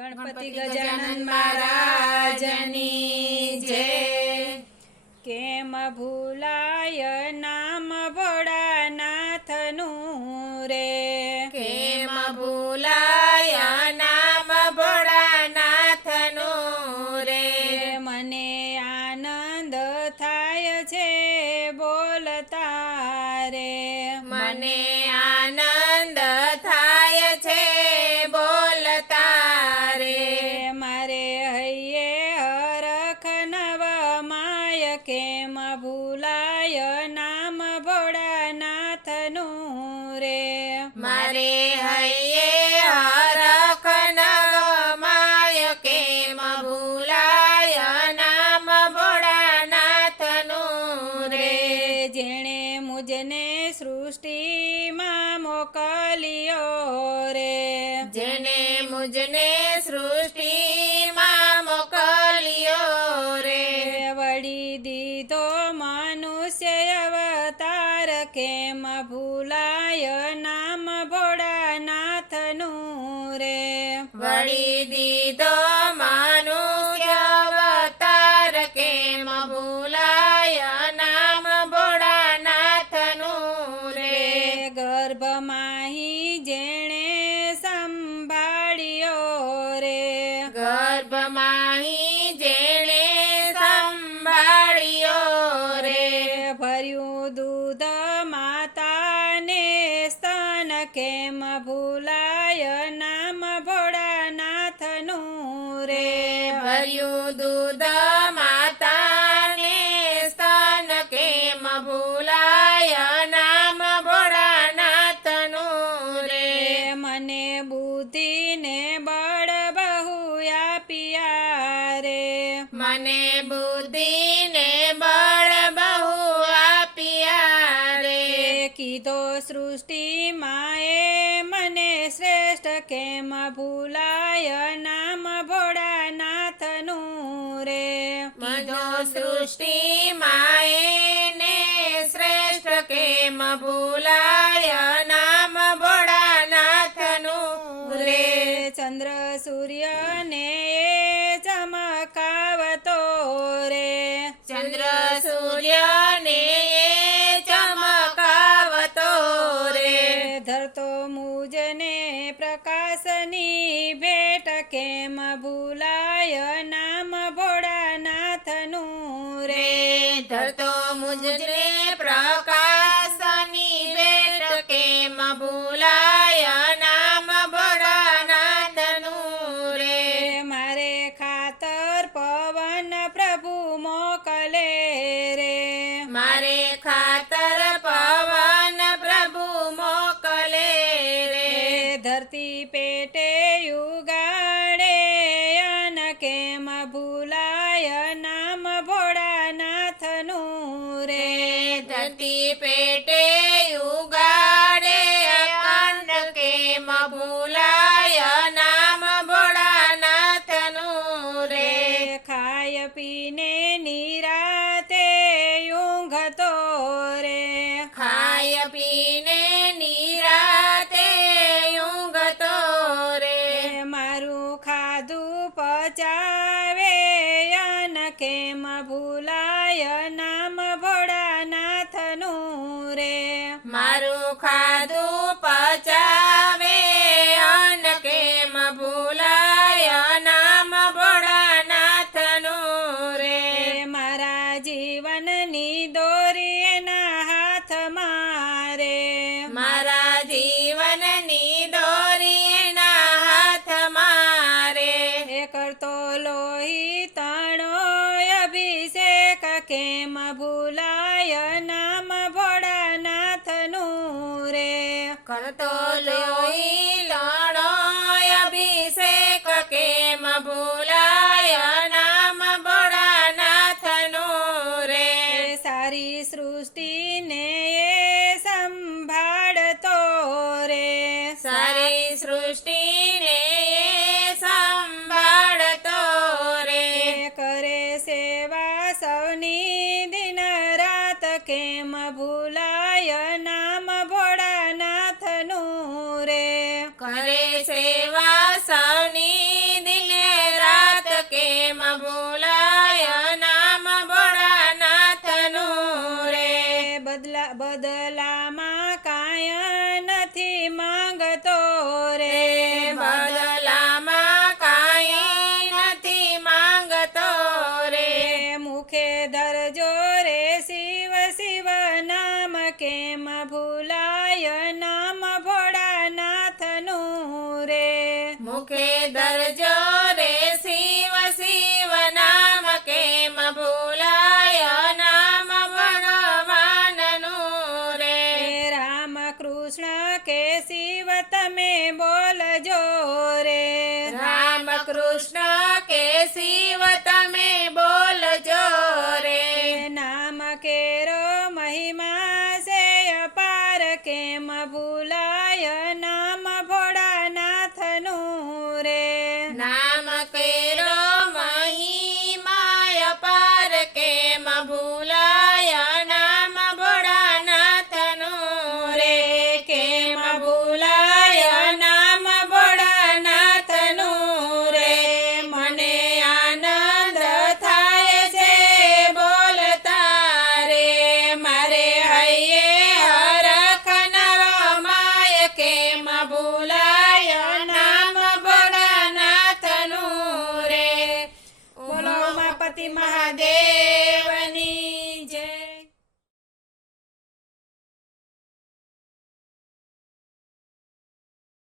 ગણપતિ ગજાનન મહારાજની જય. કેમ ભૂલાય નામ ભોળાનાથનું રે? કેમ ભૂલાય નામ ભોળાનાથનું રે? મને આનંદ થાય છે બોલતા રે. મને Yeah. વળી દીધો માનુષ્ય અવતાર કેમ ભૂલાય નામ ભોળાનાથનું રે રે ગર્ભમાહી જેણે સંભાળ્યો રે ગર્ભમાહી જેણે સંભાળ્યો રે ભર્યું દૂધ માતાને સ્તન કેમ ભૂલાય आयु दूध माता ने स्थान के मबुलाय नाम भोड़ानाथ रे मने बुद्धि ने बड़ बहु पिया रे मने बुद्धि ने बड़ बहुआ पिया रे की तो सृष्टि माए मने श्रेष्ठ के मभुलाय ना મજો સૃષ્ટિમાં એને શ્રેષ્ઠ કેમ ભૂલાય નામ ભોળાનાથનું ભૂલે ચંદ્ર સૂર્ય ને ચમકાવતો રે ચંદ્ર સૂર્યને ચમકાવતો રે ધરતો મુજને પ્રકાશની ભેટ કેમ ભૂલાય मुझने प्रकाशनी बेट के मबुलाया नाम भराना तनूरे मारे खातर पवन प्रभु मोकले रे। मारे खातर पवन प्रभु मोकले रे। धरती पे धरती पेटे उगाड़े अखंड के मभूलाया नाम बड़ा नाथनु रे. खाय पीने नीराते यूंग तो रे. खाय पीने नीराते यूंग तो रे. मारू खादू पचावे अन के मभूला करतो लोई के मबूलाय नाम बड़ा नाथ रे सारी सृष्टि ने ये संभाड़ तो रे। सारी सृष्टि ने ये संभाड़ तो रे करे सेवा सवनी दिन रात के मबूल दर्जो रे शिव शिव नाम के मभूलायो नाम वणवाननु रे। राम कृष्ण के शिव तमे बोल जो रे राम कृष्ण के बोल